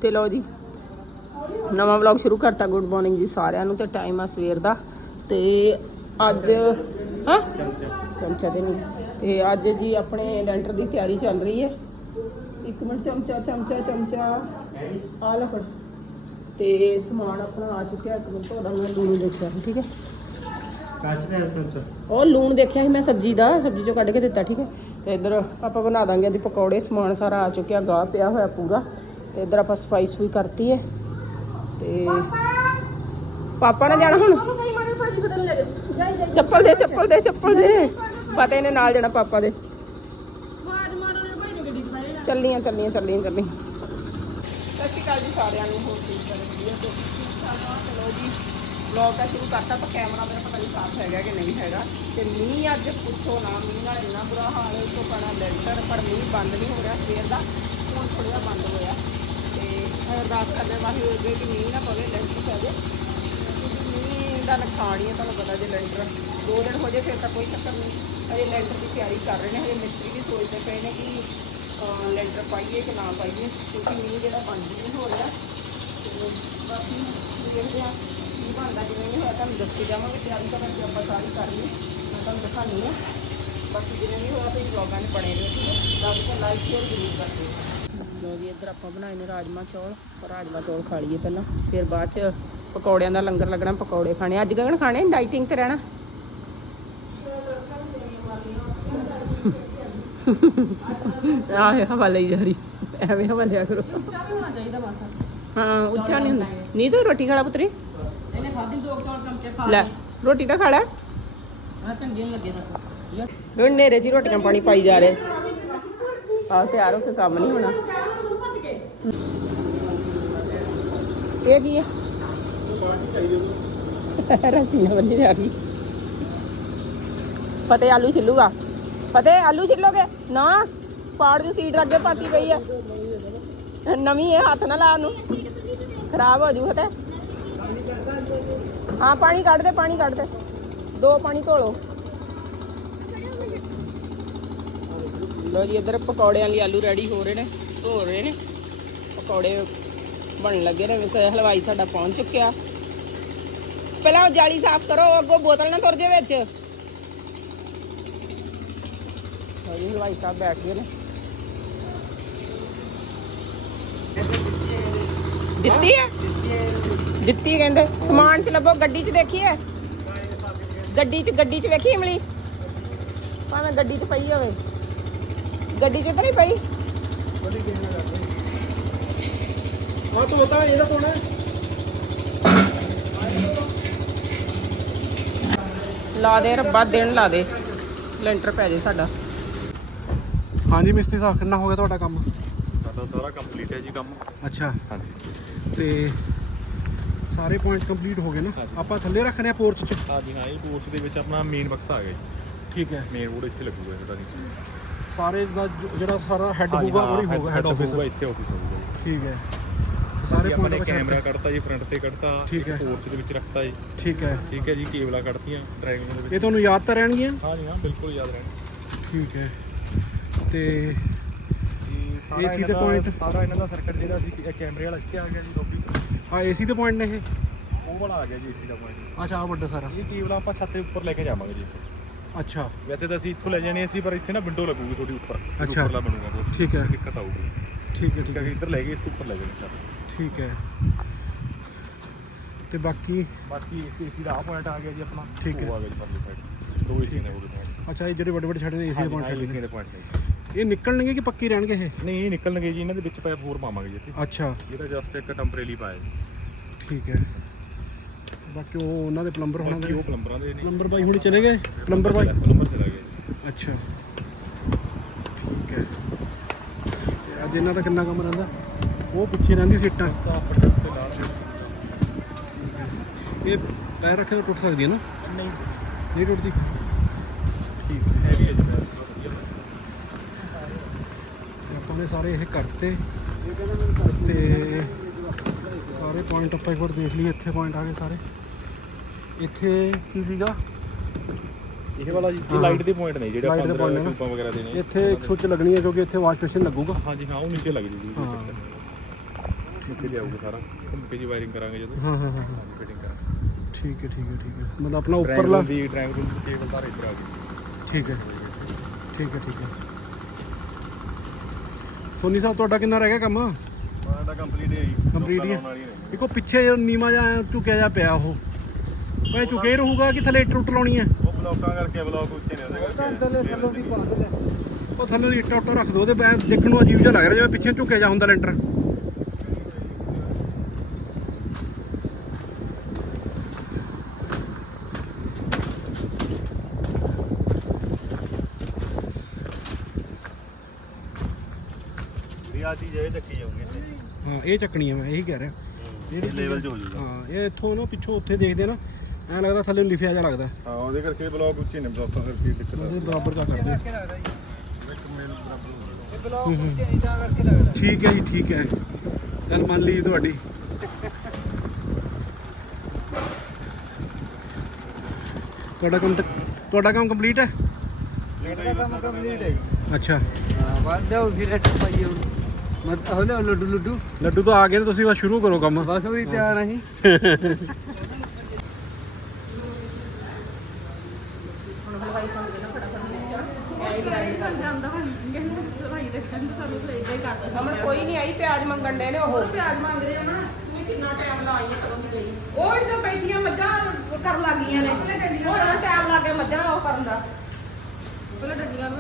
ਤੇ ਲਓ ਜੀ, ਨਵਾਂ ਵਲੌਗ ਸ਼ੁਰੂ ਕਰਤਾ ਗੁੱਡ ਮਾਰਨਿੰਗ ਜੀ ਸਾਰਿਆਂ ਨੂੰ, ਤੇ ਟਾਈਮ ਆ ਸਵੇਰ ਦਾ। ਤੇ ਅੱਜ, ਹਾਂ? ਚਮਚਾ ਦੇ ਨਹੀਂ। ਤੇ ਅੱਜ ਜੀ ਆਪਣੇ ਡੈਂਟਰ ਦੀ ਤਿਆਰੀ ਚੱਲ ਰਹੀ ਹੈ। ਇੱਕ ਮਿੰਟ, ਚਮਚਾ ਚਮਚਾ ਚਮਚਾ। ਆ ਲੈ ਤੇ ਸਮਾਨ ਆਪਣਾ ਆ ਚੁੱਕਿਆ ਇੱਕ ਮਿੰਟ ਤੁਹਾਡਾ ਮੈਂ ਲੂਣ ਦੇਖਿਆ ਸੀ, ਠੀਕ ਹੈ? ਕਾਚ ਪਿਆ ਸਰ? ਉਹ ਲੂਣ ਦੇਖਿਆ ਸੀ ਮੈਂ ਸਬਜ਼ੀ ਦਾ ਸਬਜ਼ੀ ਚੋਂ ਕੱਢ ਕੇ ਦਿੱਤਾ ਠੀਕ ਹੈ? ਤੇ ਇੱਧਰ ਆਪਾਂ ਬਣਾ ਦਾਂਗੇ ਅੱਜ ਪਕੌੜੇ ਸਮਾਨ ਸਾਰਾ ਆ ਚੁੱਕਿਆ ਗਾਹ ਪਿਆ ਹੋਇਆ ਪੂਰਾ। ਤੇ ਇੱਧਰ ਆਪਾਂ ਸਫ਼ਾਈ ਸਫੂਈ ਕਰਤੀ ਹੈ। ਤੇ ਪਾਪਾ ਨੇ ਜਾਣਾ ਹੁਣ? ਚੱਪਲ ਦੇ ਚੱਪਲ ਦੇ ਚੱਪਲ ਦੇ। ਪਤਾ ਨੇ ਨਾਲ ਜਾਣਾ ਪਾਪਾ ਦੇ। ਚੱਲੀਆਂ ਚੱਲੀਆਂ ਚੱਲੀਆਂ ਚੱਲੀਆਂ। ਸਤਿ ਸ਼੍ਰੀ ਅਕਾਲ ਜੀ ਸਾਰਿਆਂ ਨੂੰ, ਹੋਰ ਠੀਕ ਹੈ ਵਧੀਆ ਤੇ ਠੀਕ ਠਾਕ ਆ। ਚਲੋ ਜੀ ਵਲੌਗ ਦਾ ਸ਼ੁਰੂ ਕਰਤਾ, ਪਰ ਕੈਮਰਾ ਮੇਰਾ ਪਤਾ ਨਹੀਂ ਸਾਫ਼ ਹੈਗਾ ਕਿ ਨਹੀਂ ਹੈਗਾ। ਤੇ ਮੀਂਹ ਅੱਜ ਪੁੱਛੋ ਨਾ, ਮੀਂਹ ਨਾਲ ਇੰਨਾ ਬੁਰਾ ਹਾਲ ਹੈ ਤੋਂ ਪੈਣਾ ਲੈਂਟਰ ਪਰ ਮੀਂਹ ਬੰਦ ਨਹੀਂ ਹੋ ਰਿਹਾ, ਸਵੇਰ ਦਾ। ਹੁਣ ਥੋੜ੍ਹਾ ਜਿਹਾ ਬੰਦ ਹੋਇਆ। ਤੇ ਅਰਦਾਸ ਕਰਦੇ ਵਾਹੀ ਅੱਗੇ ਕਿ ਮੀਂਹ ਨਾ ਪਵੇ ਲੈਂਟਰ ਪੈ ਜਾਏ ਕਿਉਂਕਿ ਮੀਂਹ ਦਾ ਨੁਕਸਾਨ ਹੀ ਹੈ, ਤੁਹਾਨੂੰ ਪਤਾ ਜੇ ਲੈਂਟਰ ਦੋ ਦਿਨ ਹੋ ਜਾਏ ਫਿਰ ਤਾਂ ਕੋਈ ਚੱਕਰ ਨਹੀਂ। ਅਜੇ ਲੈਂਟਰ ਦੀ ਤਿਆਰੀ ਕਰ ਰਹੇ ਨੇ, ਹਜੇ ਮਿਸਤਰੀ ਵੀ ਸੋਚਦੇ ਪਏ ਨੇ ਕਿ ਲੈਂਟਰ ਪਾਈਏ ਕਿ ਨਾ ਪਾਈਏ, ਕਿਉਂਕਿ ਮੀਂਹ ਜਿਹੜਾ ਬੰਦ ਨਹੀਂ ਹੋ ਰਿਹਾ। ਤੇ ਬਾਕੀ ਦੇਖਦੇ ਹਾਂ ਕੀ ਬਣਦਾ, ਜਿਵੇਂ ਵੀ ਹੋਇਆ ਤੁਹਾਨੂੰ ਦੱਸ ਕੇ ਜਾਵਾਂਗੇ, ਤਿਆਰੀ ਤਾਂ ਵੈਸੇ ਆਪਾਂ ਸਾਰੀ ਕਰ ਲਈ। ਮੈਂ ਤੁਹਾਨੂੰ ਦਿਖਾਉਂਦੀ ਆ ਬਾਕੀ ਜਿਵੇਂ ਨਹੀਂ ਹੋਇਆ, ਤੁਸੀਂ ਵਲੌਗਾਂ 'ਚ ਬਣੇ ਰਹੋ, ਠੀਕ ਹੈ? ਦੱਬ ਕੇ ਲਾਈਕ ਸ਼ੇਅਰ ਜ਼ਰੂਰ ਕਰ ਦਿਓ। ਲੋ ਜੀ, ਇੱਧਰ ਆਪਾਂ ਬਣਾਏ ਨੇ ਰਾਜਮਾ ਚੌਲ। ਰਾਜਮਾ ਚੌਲ ਖਾ ਲਈਏ ਪਹਿਲਾਂ। ਫਿਰ ਬਾਅਦ 'ਚ ਪਕੌੜਿਆਂ ਦਾ ਲੰਗਰ ਲੱਗਣਾ, ਪਕੌੜੇ ਖਾਣੇ। ਅੱਜ ਗਗਨ ਖਾਣੇ ਡਾਈਟਿੰਗ ਤੇ ਰਹਿਣਾ? ਆਹ ਹਵਾ ਲਈ ਜਾ ਰਹੀ। ਐਵੇਂ ਹਵਾ ਲਿਆ ਕਰੋ। ਹਾਂ ਉੱਚਾ ਨਹੀਂ ਹੁੰਦਾ। ਨਹੀਂ ਤੂੰ ਰੋਟੀ ਖਾਲਾ ਪੁੱਤਰੀ? ਇਹਨੇ ਖਾਦੀ ਦੋ ਚੌਲ ਚਮਚੇ ਖਾ ਲੈ ਰੋਟੀ ਤਾਂ ਖਾ ਲੈ। ਆ ਚੰਗੇ ਨੀ ਲੱਗੇ ਤਾਂ ਹੁਣ ਨੇਰੇ 'ਚ ਹੀ ਰੋਟੀਆਂ ਪਾਣੀ ਪਾਈ ਜਾ ਰਹੇ। ਆਹ ਤਿਆਰ ਹੋ ਕੇ ਕੰਮ ਨਹੀਂ ਹੋਣਾ। ਇਹ ਕੀ ਹੈ ਰਸੀਨਾ ਬੰਨੀ ਆ ਗਈ। ਫਤਿਹ ਆਲੂ ਛਿੱਲੂਗਾ। ਫਤਿਹ ਆਲੂ ਛਿੱਲੋਗੇ? ਨਾ। ਪਾੜ ਦੀ ਸੀਟ ਅੱਗੇ ਪਾਤੀ ਪਈ ਆ। ਨਵੀਂ ਇਹ ਹੱਥ ਨਾ ਲਾ ਉਹਨੂੰ। ਖਰਾਬ ਹੋ ਜੂ ਫਤਿਹ ਹਾਂ, ਪਾਣੀ ਕੱਢ ਦੇ, ਪਾਣੀ ਕੱਢ ਦੇ। ਦੋ ਪਾਣੀ ਧੋ ਲਓ। ਲੋ ਜੀ, ਇੱਧਰ ਪਕੌੜਿਆਂ ਲਈ ਆਲੂ ਰੈਡੀ ਹੋ ਰਹੇ ਨੇ, ਧੋ ਰਹੇ ਨੇ। ਪਕੌੜੇ ਬਣਨ ਲੱਗੇ ਨੇ, ਵੈਸੇ ਹਲਵਾਈ ਸਾਡਾ ਪਹੁੰਚ ਚੁੱਕਿਆ। ਪਹਿਲਾਂ ਉਹ ਜਾਲੀ ਸਾਫ਼ ਕਰੋ ਅੱਗੋਂ ਬੋਤਲ ਨਾ ਤੁਰ ਜੇ ਵਿੱਚ। ਹਲਵਾਈ ਸਾਹਿਬ ਬੈਠ ਗਏ ਨੇ। ਦਿੱਤੀ ਹੈ? ਦਿੱਤੀ ਕਹਿੰਦੇ। ਸਮਾਨ ਚ ਲੱਭੋ ਗੱਡੀ ਚ ਦੇਖੀਏ। ਗੱਡੀ ਚ ਗੱਡੀ ਚ ਵੇਖੀ ਇਮਲੀ? ਭਾਵੇਂ ਗੱਡੀ ਚ ਪਈ ਹੋਵੇ। ਗੱਡੀ 'ਚ ਤਾਂ ਨਹੀਂ ਪਈ? ਹਾਂ ਤੂੰ ਬਤਾ ਇਹਦਾ ਕੌਣ ਹੈ? ਲਾ ਦੇ ਰੱਬਾ ਦਿਨ ਲਾ ਦੇ। ਲੈਂਟਰ ਪੈ ਜੇ ਸਾਡਾ। ਹਾਂਜੀ ਮਿਸਤਰੀ ਸਾਹਿਬ ਕਿੰਨਾ ਹੋ ਗਿਆ ਤੁਹਾਡਾ ਕੰਮ? ਸਾਡਾ ਸਾਰਾ ਕੰਪਲੀਟ ਹੈ ਜੀ ਕੰਮ। ਅੱਛਾ। ਹਾਂਜੀ। ਤੇ ਸਾਰੇ ਪੁਆਇੰਟ ਕੰਪਲੀਟ ਹੋ ਗਏ ਨਾ? ਹਾਂਜੀ। ਆਪਾਂ ਥੱਲੇ ਰੱਖਨੇ ਆ ਪੋਰਚ ਚ? ਹਾਂਜੀ ਹਾਂ ਇਹ ਕੋਰਸ ਦੇ ਵਿੱਚ ਆਪਣਾ ਮੇਨ ਬਕਸਾ ਆ ਗਿਆ ਜੀ। ਠੀਕ ਹੈ। ਮੇਨ ਬੋਰਡ ਇੱਥੇ ਲੱਗੂਗਾ ਇਹਦਾ ਜੀ ਸਾਰੇ ਦਾ ਜ- ਜਿਹੜਾ ਸਾਰਾ ਹੈੱਡ ਹੋਊਗਾ ਉਹ ਹੀ ਹੋਊਗਾ ਹੈੱਡ ਆਫਿਸ ਹੋਊਗਾ ਇੱਥੇ ਆਫਿਸ ਹੋਊਗਾ ਜੀ। ਠੀਕ ਹੈ। ਸਾਰੇ ਸਾਰੇ ਆਪਾਂ ਨੇ ਪੁਆਇੰਟ ਕੈਮਰਾ ਕੱਢਤਾ ਜੀ ਫਰੰਟ ਤੇ ਕੱਢਤਾ ਠੀਕ ਹੈ। ਕੋਰਸ ਦੇ ਵਿੱਚ ਰੱਖਤਾ ਜੀ। ਠੀਕ ਹੈ। ਠੀਕ ਹੈ ਜੀ ਕੇਬਲਾਂ ਕੱਢਤੀਆਂ ਡਰਾਈਵਿੰਗ ਦੇ ਇਹ ਵਿੱਚ ਤੁਹਾਨੂੰ ਯਾਦ ਤਾਂ ਰਹਿਣਗੀਆਂ? ਹਾਂਜੀ ਹਾਂ ਬਿਲਕੁਲ ਯਾਦ ਰਹਿਣਾ ਠੀਕ ਹੈ। ਤੇ ਸਾਰਾ AC ਇਹਨਾਂ ਦਾ- point? ਸਾਰਾ ਇਹਨਾਂ ਦਾ ਸਰਕਟ ਜਿਹੜਾ ਸੀ ਇਹ ਕੈਮਰੇ ਵਾਲਾ ਇੱਥੇ ਆ ਗਿਆ ਜੀ ਲੌਬੀ ਚ ਆ ਏਸੀ ਦੇ ਪੁਆਇੰਟ ਨੇ ਇਹ। ਉਹ ਵਾਲਾ ਆ ਗਿਆ ਜੀ ਏਸੀ ਦਾ ਪੁਆਇੰਟ ਅੱਛਾ ਆ ਵੱਡਾ ਸਾਰਾ। ਇਹ ਕੇਬਲਾਂ ਆਪਾਂ ਛੱਤ ਦੇ ਉੱਪਰ ਲੈ ਕੇ ਜਾਵਾਂਗੇ ਜੀ। ਅੱਛਾ। ਵੈਸੇ ਤਾਂ ਅਸੀਂ ਇੱਥੋਂ ਲੈ ਜਾਣੇ ਸੀ ਪਰ ਇੱਥੇ ਨਾ ਵਿੰਡੋ ਲੱਗੂਗੀ ਤੁਹਾਡੀ ਉੱਪਰ। ਅੱਛਾ। ਉੱਪਰਲਾ ਬਣੂਗਾ ਬਹੁਤ। ਠੀਕ ਹੈ। ਦਿੱਕਤ ਆਊਗੀ। ਠੀਕ ਹੈ ਠੀਕ ਹੈ। ਇੱਧਰ ਲੈ ਗਏ ਇਸ ਤੋਂ ਉੱਪਰ ਲੈ ਜਾਣੇ ਸਰ। ਠੀਕ ਹੈ। ਤੇ ਬਾਕੀ? ਬਾਕੀ ਏਸੀ ਦਾ ਆ ਪੁਆਇੰਟ ਆ ਗਿਆ ਜੀ ਆਪਣਾ। ਠੀਕ ਹੈ। ਉਹ ਆ ਗਿਆ ਜੀ ਪਰਲੀ ਸਾਈਡ ਦੋ ਏਸੀ ਨੇ ਉਹਦੇ ਪੁਆਇੰਟ ਅੱਛਾ ਇਹ ਜਿਹੜੇ ਵੱਡੇ ਵੱਡੇ ਛੱਡੇ ਨੇ ਏਸੀ ਦੇ ਪੁਆਇੰਟ ਛੱਡੇ ਨੇ। ਦੇ ਪੁਆਇੰਟ ਨੇ। ਇਹ ਨਿਕਲਣਗੇ ਕਿ ਪੱਕੀ ਰਹਿਣਗੇ ਇਹ? ਨਹੀਂ ਇਹ ਨਿਕਲਣਗੇ ਜੀ ਇਹਨਾਂ ਦੇ ਵਿੱਚ ਪਾਇਪ ਹੋਰ ਪਾਵਾਂਗੇ ਜੀ ਅਸੀਂ। ਅੱਛਾ। ਇਹਦਾ ਜਸਟ ਇੱਕ ਟੈਂਪਰੇਰੀ ਪਾਇਆ ਜੀ। ਠੀਕ ਹੈ। ਬਾਕੀ ਉਹ ਉਹਨਾਂ ਦੇ ਪਲੰਬਰ ਹੋਣਾ ਬਾਕੀ ਉਹ ਪਲੰਬਰਾਂ ਦੇ ਨੇ। ਪਲੰਬਰ ਬਾਈ ਹੁਣੀ ਚਲੇ ਗਏ? ਪਲੰਬਰ ਬਾਈ? ਪਲੰਬਰ ਚਲਾ ਗਿਆ ਜੀ। ਅੱਛਾ। ਠੀਕ ਹੈ। ਤੇ ਅੱਜ ਇਹਨਾਂ ਦਾ ਕਿੰਨਾ ਕੰਮ ਰਹਿੰਦਾ? ਉਹ ਪਿੱਛੇ ਰਹਿੰਦੀ ਸੀਟਾਂ। ਤੇ ਨਾਲ ਇਹ ਪੈਰ ਰੱਖੇ ਤਾਂ ਟੁੱਟ ਸਕਦੀ ਹੈ ਨਾ? ਨਹੀਂ। ਨਹੀਂ ਟੁੱਟਦੀ ਠੀਕ ਹੈ ਹੈਵੀ ਹੈ ਜੀ ਪੈਰ, ਬਹੁਤ ਵਧੀਆ ਨੇ ਸਾਰੇ ਇਹ ਕਰਤੇ ਤੇ ਸਾਰੇ ਪੁਆਇੰਟ ਆਪਾਂ ਇੱਕ ਵਾਰ ਦੇਖ ਲਈਏ ਇੱਥੇ ਪੁਆਇੰਟ ਆ ਗਏ ਸਾਰੇ। ਇੱਥੇ ਕੀ ਸੀਗਾ? ਇਹ ਵਾਲਾ ਜੀ। ਇਹ ਲਾਈਟ ਦੇ ਪੁਆਇੰਟ ਨੇ ਜਿਹੜੇ ਦੇ ਆਪਾਂ। ਟੂਬਾਂ ਵਗੈਰਾ ਦੇ ਨੇ। ਇੱਥੇ ਇੱਕ ਸੁੱਚ ਲੱਗਣੀ ਹੈ ਕਿਉਂਕਿ ਇੱਥੇ ਵਾਸ਼ ਸਟੇਸ਼ਨ ਲੱਗੂਗਾ। ਹਾਂਜੀ ਹਾਂ ਉਹ ਨੀਚੇ ਲੱਗ ਜੂਗੀ। ਹਾਂ। ਨੀਚੇ ਲਿਆਊਗਾ ਸਾਰਾ। ਘੁੰਮ ਕੇ ਜੀ ਵਾਇਰਿੰਗ ਕਰਾਂਗੇ ਜਦੋਂ। ਹਾਂ ਹਾਂ ਹਾਂ। ਫਿਟਿੰਗ ਕਰਾਂਗੇ। ਠੀਕ ਹੈ ਠੀਕ ਹੈ ਠੀਕ ਹੈ। ਮਤਲਬ ਆਪਣਾ ਉੱਪਰਲਾ ਦੀ ਡਰਾਈਵਰ ਦੀ ਕੇਬਲ ਤਾਰ ਇੱਧਰ ਆ ਗਈ ਠੀਕ ਹੈ। ਠੀਕ ਹੈ ਠੀਕ ਹੈ। ਸੋਨੀ ਸਾਹਿਬ ਤੁਹਾਡਾ ਕਿੰਨਾ ਰਹਿ ਗਿਆ ਕੰਮ? ਮਾਂ ਦਾ ਕੰਪਲੀਟ ਹੈ ਜੀ Complete ਹੀ। ਦੇਖੋ ਪਿੱਛੇ ਜੋ ਨੀਮਾ ਜਿਹਾ ਝੁਕਿਆ ਜਿਹਾ ਪਿਆ ਉਹ। ਭਾਵੇਂ ਝੁਕੇ ਰਹੂਗਾ ਕਿ ਥੱਲੇ ਇੱਟ ਰੁੱਟ ਲਾਉਣੀ ਹੈ? ਉਹ ਬਲੌਕਾਂ ਕਰਕੇ ਬਲੌਕ ਉੱਚੇ ਨੇ ਉਹਦੇ ਕਰਕੇ। ਉਹ ਥੱਲੇ ਦੀ ਇੱਟ ਉੱਟ ਰੱਖ ਦੋ ਉਹਦੇ ਬੈ ਦੇਖਣ ਨੂੰ ਅਜੀਬ ਜਿਹਾ ਲੱਗ ਰਿਹਾ ਜਿਵੇਂ ਪਿੱਛੇ ਝੁਕਿਆ ਜਿਹਾ ਹੁੰਦਾ ਲੈਂਟਰ ਵੀ ਆ ਚੀਜ਼ ਇਹ ਚੱਕਣੀ ਹੈ ਮੈਂ ਇਹੀ ਕਹਿ ਰਿਹਾ। ਇਹ ਲੈਵਲ 'ਚ ਹੋ ਜਾਊਗਾ। ਹਾਂ ਇਹ ਇੱਥੋਂ ਨਾ ਪਿੱਛੋਂ ਉੱਥੇ ਦੇਖਦੇ ਨਾ ਐਂ ਲੱਗਦਾ ਥੱਲੇ ਨੂੰ ਲਿਖਿਆ ਜਾ ਲੱਗਦਾ। ਹਾਂ ਉਹਦੇ ਕਰਕੇ ਬਲੌਗ ਉੱਚੇ ਨੇ ਬਲੌਕਾਂ ਕਰਕੇ ਦਿੱਕਤ ਆ ਉਹਦੇ ਬਰਾਬਰ ਦਾ ਕਰਦੇ। ਇੱਕ ਮੇਲ ਬਰਾਬਰ ਹੁੰਦਾ ਇਹ ਬਲੌਗ ਉੱਚੇ ਨਹੀਂ ਤਾਂ ਕਰਕੇ ਲੱਗਦਾ। ਠੀਕ ਹੈ ਜੀ ਠੀਕ ਹੈ। ਚੱਲ ਮੰਨ ਲਈ ਤੁਹਾਡੀ। ਤੁਹਾਡਾ ਕੰਮ ਤਾਂ ਤੁਹਾਡਾ ਕੰਮ ਕੰਪਲੀਟ ਹੈ? ਇਹਦਾ ਕੰਮ ਕੰਪਲੀਟ ਹੈ ਅੱਛਾ। ਹਾਂ ਬੰਦ ਜਾਓ ਫਿਰ ਪਾਈਏ ਮਤ ਲੱਡੂ ਲੱਡੂ। ਲੱਡੂ ਤਾਂ ਆ ਗਏ ਨੇ ਤੁਸੀਂ ਬਸ ਸ਼ੁਰੂ ਕਰੋ ਕੰਮ। ਬਸ ਉਹ ਵੀ ਤਿਆਰ ਆ ਜੀ ਸਮਝ ਕੋਈ ਨਹੀਂ ਆਈ ਪਿਆਜ਼ ਮੰਗਣ ਦੇ ਨੇ ਉਹ। ਪਿਆਜ਼ ਮੰਗ ਰਹੇ ਆ ਨਾ ਤੁਸੀਂ ਕਿੰਨਾ ਟਾਈਮ ਲਾਈਏ ਕਦੋਂ ਦੀ ਗਈ? ਉਹ ਇੱਥੇ ਬੈਠੀਆਂ ਮੱਝਾਂ ਕਰਨ ਲੱਗੀਆਂ ਨੇ। ਹੁਣ ਟਾਈਮ ਲੱਗ ਗਿਆ ਮੱਝਾਂ ਉਹ ਕਰਨ ਦਾ। ਪਹਿਲਾਂ ਡੰਡੀਆਂ ਨੂੰ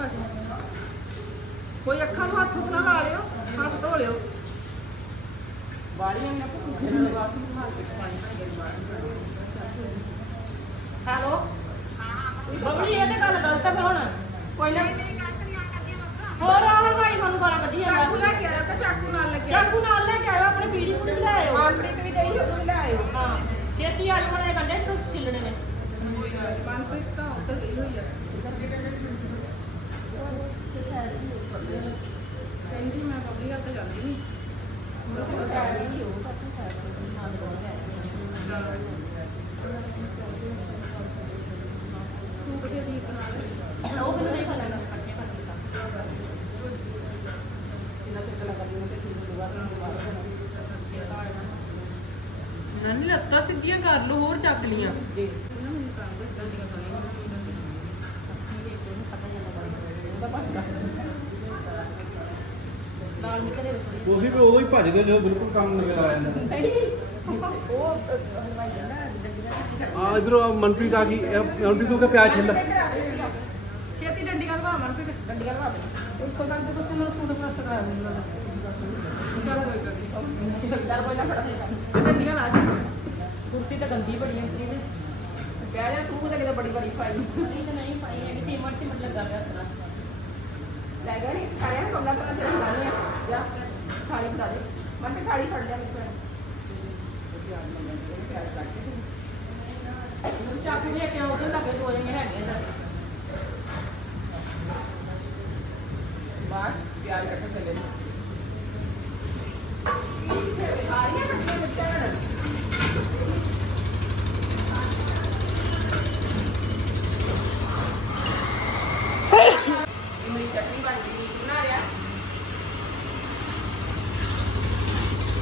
ਕੋਈ ਅੱਖਾਂ ਨੂੰ ਹੱਥ ਨਾ ਲਾ ਲਿਓ ਹੱਥ ਧੋ ਲਿਓ। ਬਾੜੀਆਂ ਨੇ ਭੁੱਖੇ ਨਾਲ ਬਾਤ ਨੂੰ ਮਾਰ ਕੇ ਪਾਣੀ ਹੈਲੋ? ਬਬਲੀ ਇਹ ਤੇ ਗੱਲ ਗਲਤ ਹੈ ਹੁਣ। ਕੋਈ ਨਾ। ਹੋਰ ਆਹਰ ਭਾਈ ਤੁਹਾਨੂੰ ਗਾਲਾਂ ਕੱਢੀ ਜਾਂਦਾ ਚਾਕੂ ਲੈ ਕੇ ਆਇਆ ਤਾਂ ਚਾਕੂ ਨਾਲ ਲੈ ਕੇ ਚਾਕੂ ਨਾਲ ਲੈ ਕੇ ਆਇਆ ਆਪਣੇ ਪੀੜੀ ਨੂੰ ਵੀ ਲੈ ਆਇਓ। ਆਪਣੇ ਤੇ ਵੀ ਗਈ ਉਹਨੂੰ ਵੀ ਲੈ ਆਇਓ। ਹਾਂ ਛੇਤੀ ਆ ਜਾਓ ਨੇ ਕੰਡੇ ਤੋਂ ਛਿੱਲਣੇ ਨੇ। ਮਨਪ੍ਰੀਤ ਤਾਂ ਉੱਧਰ ਗਈ ਹੋਈ ਆ। ਕਹਿੰਦੀ ਮੈਂ ਬਬਲੀ ਹੱਥ ਜਾਂਦੀ ਨਹੀਂ ਉਹ ਮੈਨੂੰ ਨਹੀਂ ਪਤਾ ਲੱਗਾ ਕੱਟੇ ਨਾਨੀ ਲੱਤਾਂ ਸਿੱਧੀਆਂ ਕਰ ਲਓ ਹੋਰ ਚੱਕ ਲੀਆਂ ਉਦੋਂ ਹੀ ਭੱਜਦੇ ਜਦੋਂ ਬਿਲਕੁਲ ਕੰਮ ਨਹੀਂ ਆ ਜਾਂਦਾ। ਆ ਇਧਰੋਂ ਮਨਪ੍ਰੀਤ ਆ ਗਈ। ਇਹ ਮਨਪ੍ਰੀਤ ਨੂੰ ਕਿ ਪਿਆਜ਼ ਛਿੱਲ। ਛੇਤੀ ਡੰਡੀ ਕਰ ਵਾ ਮਨ ਫਿਰ ਡੰਡੀ ਕਰ ਵਾ ਉਸ ਤੋਂ ਬਾਅਦ ਤੁਸੀਂ ਮੈਨੂੰ ਸੂਟ ਪ੍ਰਸਤ ਕਰਾ ਦਿੰਦਾ ਚਲ ਕੋਈ ਗੱਲ ਚੱਲ ਨਾ ਫੜਾ ਡੰਡੀਆਂ ਲਾ ਦੇ। ਕੁਰਸੀ ਤਾਂ ਗੰਦੀ ਬੜੀ ਹੈ ਤੇਰੀ ਕਹਿ ਰਿਹਾ ਤੂੰ ਤਾਂ ਕਿਤੇ ਬੜੀ ਬੜੀ ਪਾਈ। ਨਹੀਂ ਤਾਂ ਨਹੀਂ ਪਾਈ ਹੈ ਸੀਮਟ ਸੀਮਟ ਲੱਗਾ ਪਿਆ ਤੇਰਾ ਲੈ ਖਾਇਆ ਨਾ ਕਮਲਾ ਕਰਾ ਤੇਰਾ ਲਾਣੀ ਆ ਜਾ। ਥਾਲੀ ਫੜਾ ਦੇ। ਮੈਂ ਤੇ ਥਾਲੀ ਫੜ ਲਿਆ ਮੇਰੇ ਕੋਲ। ਚਾਕੂ ਲੈ ਕੇ ਉਹਦੇ ਲੱਗੇ ਦੋ ਜਣੇ ਹੈਗੇ ਬਾਹਰ ਪਿਆਜ਼ ਕੱਟ ਚੱਲੇ ਨੇ। ਸਾਰੀਆਂ ਕੱਟੀਆਂ ਬੱਚਿਆਂ ਨੇ ਮੇਰੀ ਚਟਨੀ ਬਣ ਗਈ ਨੀਕ ਬਣਾ ਰਿਹਾ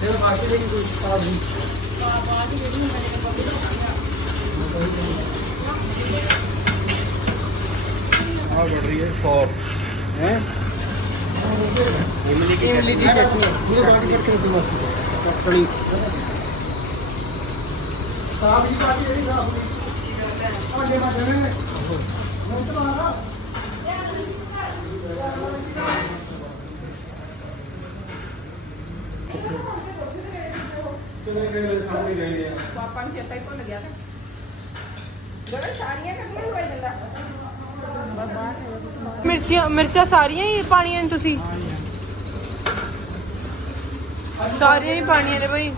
ਫਿਰ ਬਾਕੀ ਦੇ ਕੋਈ ਪਾ ਦੀ ਆ ਬਣ ਰਹੀ ਹੈ ਸੌਸ ਹੈ ਇਮਲੀ ਦੀ ਚਟਨੀ ਇਹ ਬਾਕੀ ਕਰਕੇ ਨਹੀਂ ਮਸਤ ਚਟਣੀ ਸਾਫ਼ ਜੀ ਪਾਜੀ ਜਿਹੜੀ ਸਾਫ਼ ਜੀ ਭਾਂਡੇ ਮਾਜਣੇ ਨੇ ਕਿੰਨੇ ਕਿੰਨੇ ਸਾਹਮਣੇ ਗਏ ਆ ਪਾਪਾ ਨੂੰ ਚੇਤਾ ਹੀ ਭੁੱਲ ਗਿਆ ਤੇ ਜਿਹੜੇ ਸਾਰੀਆਂ ਕੱਟੀਆਂ ਹੋਈ ਜਾਂਦਾ ਮਿਰਚਾਂ ਮਿਰਚਾਂ ਸਾਰੀਆਂ ਹੀ ਪਾਣੀਆਂ ਨੇ ਤੁਸੀਂ ਸਾਰੀਆਂ ਹੀ ਪਾਣੀਆਂ ਨੇ ਬਈ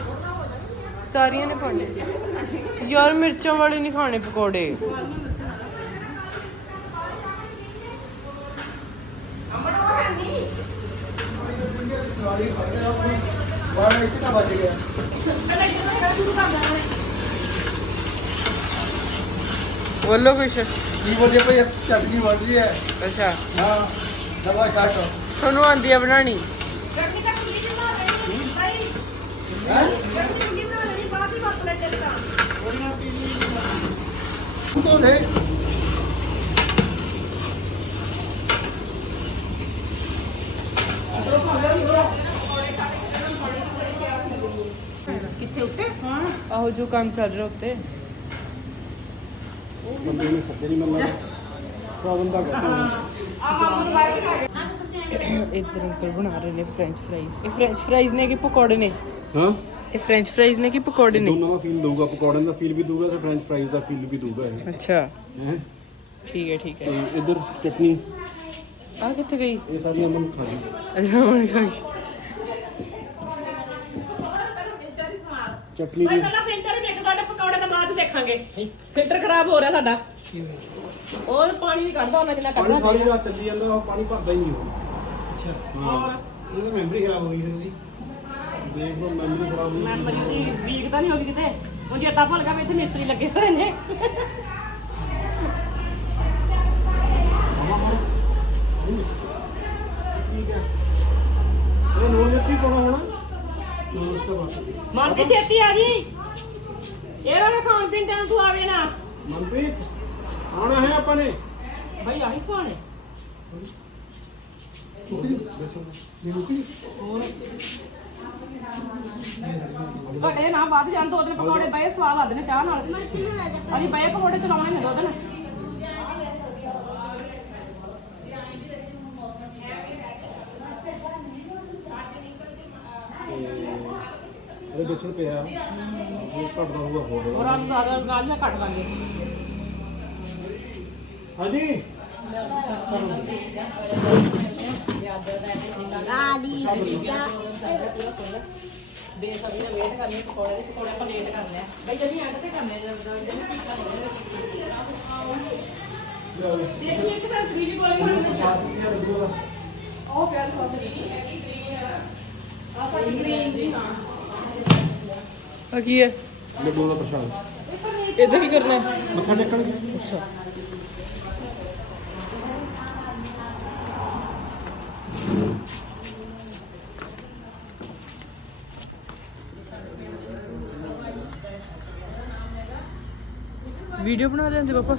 ਸਾਰੀਆਂ ਨੇ ਪਾਣੀਆਂ ਯਾਰ ਮਿਰਚਾਂ ਵਾਲੇ ਨਹੀਂ ਖਾਣੇ ਪਕੌੜੇ ਤਾਂ ਗਿਆ। ਬੋਲੋ ਕੁਛ। ਕੀ ਬੋਲਦੇ ਭਈ ਚਟਨੀ ਬਣ ਰਹੀ ਹੈ। ਅੱਛਾ। ਹਾਂ ਦਵਾ ਕੱਟ ਤੁਹਾਨੂੰ ਆਂਦੀ ਆ ਬਣਾਣੀ ਚਟਨੀ ਤਾਂ ਚਟਨੀ ਕੁੜੀ ਬਣਾ ਲੈਣੀ ਬਾਅਦ ਹੀ ਵਰਤ ਲੈ ਚੱਲਦਾ ਤੋਂ ਦੇ ਕਿੱਥੇ ਉੱਤੇ? ਆਹੋ ਜੋ ਕੰਮ ਚੱਲ ਰਿਹਾ ਉੱਤੇ। ਬੰਦੇ ਨੂੰ ਸੱਜੇ ਨਹੀਂ ਮੰਨਦਾ ਪ੍ਰੋਬਲਮ ਦਾ ਕਰਦਾ ਇੱਧਰ ਅੰਕਲ ਬਣਾ ਰਹੇ ਨੇ ਫ੍ਰੈਂਚ ਫਰਾਈਜ਼ ਇਹ ਫ੍ਰੈਂਚ ਫਰਾਈਜ਼ ਨੇ ਕਿ ਪਕੌੜੇ ਨੇ? ਹਾਂ? ਇਹ ਫ੍ਰੈਂਚ ਫਰਾਈਜ਼ ਨੇ ਕਿ ਪਕੌੜੇ ਨੇ? ਦੋਨਾਂ ਦਾ ਫੀਲ ਦਊਗਾ ਪਕੌੜੇ ਦਾ ਫੀਲ ਵੀ ਦਊਗਾ ਤੇ ਫ੍ਰੈਂਚ ਫਰਾਈਜ਼ ਦਾ ਫੀਲ ਵੀ ਦਊਗਾ ਇਹ। ਅੱਛਾ। ਹੈ? ਠੀਕ ਹੈ ਠੀਕ ਤੇ ਹੈ ਇਧਰ ਚਟਨੀ। ਆ ਕਿੱਥੇ ਗਈ? ਇਹ ਸਾਰੀਆਂ ਅਮਨ ਖਾ ਲਈ। ਅੱਛਾ ਹੁਣ ਖਾ ਚਟਨੀ ਵੀ ਪਹਿਲਾਂ ਫਿਲਟਰ ਦੇਖ ਤੁਹਾਡੇ ਪਕੌੜੇ ਤਾਂ ਬਾਅਦ ਚ ਦੇਖਾਂਗੇ। ਫਿਲਟਰ ਖਰਾਬ ਹੋ ਰਿਹਾ ਸਾਡਾ। ਉਹ ਪਾਣੀ ਵੀ ਕੱਢਦਾ ਉਹਨਾਂ ਜਿੰਨਾ ਪਾਣੀ ਕੱਢਣਾ ਸਾਰੀ ਰਾਤ ਚੱਲੀ ਜਾਂਦਾ ਉਹ ਪਾਣੀ ਭਰਦਾ ਹੀ ਨਹੀਂ ਉਹ। ਅੱਛਾ। ਹਾਂ। ਇਹਦੀ ਮੈਮਰੀ ਖਰਾਬ ਹੋ ਗਈ ਫਿਰ ਇਹਦੀ ਦੇਖ ਲਓ ਮੈਮਰੀ ਖਰਾਬ ਹੋਈ ਮੈਮਰੀ ਦੀ ਵੀਕ ਤਾਂ ਨਹੀਂ ਹੋ ਗਈ ਕਿਤੇ? ਉਹ ਜੇਤਾ ਭੁੱਲ ਗਿਆ ਵੀ ਇੱਥੇ ਮਿਸਤਰੀ ਲੱਗੇ ਹੋਏ ਨੇ। ਇਹ ਨੋਨ ਜੱਤੀ ਪਾਉਣਾ ਹੋਣਾ। ਨੋਨ ਉਸ ਤੋਂ ਬਾਅਦ ਮਨ ਦੀ ਛੇਤੀ ਆ ਜੀ। ਇਹ ਵਾਲਾ ਖਾਣ ਪੀਣ ਟਾਈਮ ਤੂੰ ਆਵੇ ਨਾ। ਮਨਪ੍ਰੀਤ ਆਉਣਾ ਹੈ ਆਪਾਂ ਨੇ? ਭਾਈ ਆਹੀ ਖਾਣੇ ਘਟੇ ਨਾ ਵੱਧ ਜਾਣ ਦੋ ਦਿਨ ਪਕੌੜੇ ਬਏ ਸਵਾਦ ਲੱਗਦੇ ਨੇ ਚਾਹ ਨਾਲ। ਅਸੀਂ ਬਏ ਪਕੌੜੇ ਚਲਾਉਣੇ ਨੇ ਦੋ ਦਿਨ ਇਹਦੇ ਬੇਸਣ ਪਿਆ। ਉਹ ਘਟਦਾ ਹੋਊਗਾ ਹੋਰ। ਹੋਰ ਜ਼ਿਆਦਾ ਗਾਲੀਆਂ ਕੱਟ ਲਾਂਗੇ। ਹਾਂਜੀ। ਆਦੀ ਦਾ ਵੇਟ ਕਰਨੀ ਪਕੌੜੇ ਦੇ ਪਕੌੜੇ ਆਪਾਂ ਲੇਟ ਕਰਨੇ ਆ ਬਈ ਜਮੀ ਐਂਡ ਤੇ ਕਰਨੇ ਆ ਜਦੋਂ ਜਮੀ ਠੀਕ ਕਰਨੇ ਦੇਖੀ ਇੱਕ ਤਾਂ 3D ਵਾਲੀ ਬਣੀ ਨਾ ਉਹ ਪਿਆਰ ਬਹੁਤ 3D ਹੈਗੀ ਗ੍ਰੀਨ ਆ ਸਾਡੀ ਗ੍ਰੀਨ ਜੀ ਹਾਂ। ਆ ਕੀ ਹੈ? ਲੱਡੂ ਦਾ ਪ੍ਰਸ਼ਾਦ। ਇਹਦਾ ਕੀ ਕਰਨਾ? ਹੈ ਮੱਥਾ ਟੇਕਣਗੇ ਅੱਛਾ। ਵੀਡੀਓ ਬਣਾ ਲੈਂਦੇ ਪਾਪਾ?